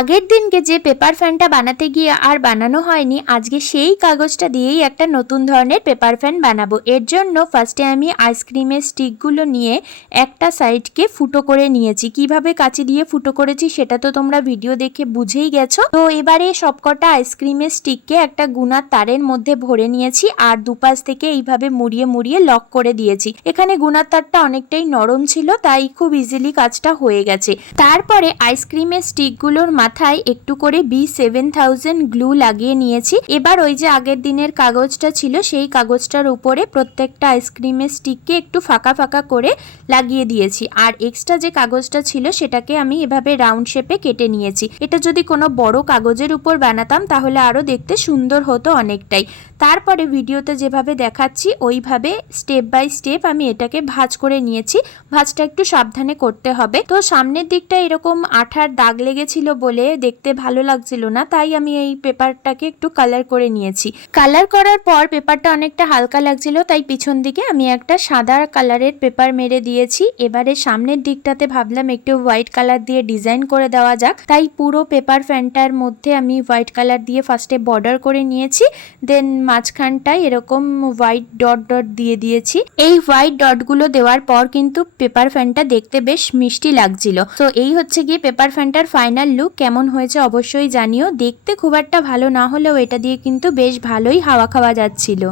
আগের দিনকে যে পেপার ফ্যানটা বানাতে গিয়ে আর বানানো হয়নি, আজকে সেই কাগজটা দিয়েই একটা নতুন ধরনের পেপার ফ্যান বানাবো। এর জন্য ফার্স্টে আমি আইসক্রিমের স্টিকগুলো নিয়ে একটা সাইডকে ফুটো করে নিয়েছি। কিভাবে কাঁচি দিয়ে ফুটো করেছি সেটা তো তোমরা ভিডিও দেখে বুঝেই গেছো। তো এবারে সবকটা আইসক্রিমের স্টিককে একটা গুনার তারের মধ্যে ভরে নিয়েছি আর দুপাশ থেকে এইভাবে মুড়িয়ে মুড়িয়ে লক করে দিয়েছি। এখানে গুনার তারটা অনেকটাই নরম ছিল, তাই খুব ইজিলি কাজটা হয়ে গেছে। তারপরে আইসক্রিমের স্টিকগুলোর মাথায় একটু করে B7000 গ্লু লাগিয়ে নিয়েছি। এবার ওই যে আগের দিনের কাগজটা ছিল সেই কাগজটার উপরে প্রত্যেকটা আইসক্রিমের স্টিককে একটু ফাঁকা ফাঁকা করে লাগিয়ে দিয়েছি। আর এক্সট্রা যে কাগজটা ছিল সেটাকে আমি এভাবে রাউন্ড শেপে কেটে নিয়েছি। এটা যদি কোনো বড় কাগজের উপর বানাতাম তাহলে আরো দেখতে সুন্দর হতো অনেকটাই। তারপরে ভিডিওতে যেভাবে দেখাচ্ছি ওইভাবে স্টেপ বাই স্টেপ আমি এটাকে ভাঁজ করে নিয়েছি। ভাঁজটা একটু সাবধানে করতে হবে। তো সামনের দিকটা এরকম আঠার দাগ লেগেছিল বলে দেখতে ভালো লাগছিল না, তাই আমি এই পেপারটাকে একটু কালার করে নিয়েছি। কালার করার পর পেপারটা অনেকটা হালকা লাগছিল, তাই পিছন দিকে আমি একটা সাদা কালারের পেপার মেরে দিয়েছি। এবারে সামনের দিকটাতে ভাবলাম একটু হোয়াইট কালার দিয়ে ডিজাইন করে দেওয়া যাক, তাই পুরো পেপার ফ্যানটার মধ্যে আমি হোয়াইট কালার দিয়ে ফার্স্টে বর্ডার করে নিয়েছি। দেন মাঝখানটায় এরকম হোয়াইট ডট ডট দিয়ে দিয়েছি। এই হোয়াইট ডটগুলো দেওয়ার পর কিন্তু পেপার ফ্যানটা দেখতে বেশ মিষ্টি লাগছিল। তো এই হচ্ছে গিয়ে পেপার ফ্যানটার ফাইনাল লুক। কেমন হয়েছে অবশ্যই জানিও। দেখতে খুব একটা ভালো না হলেও এটা দিয়ে কিন্তু বেশ ভালোই হাওয়া খাওয়া যাচ্ছিল।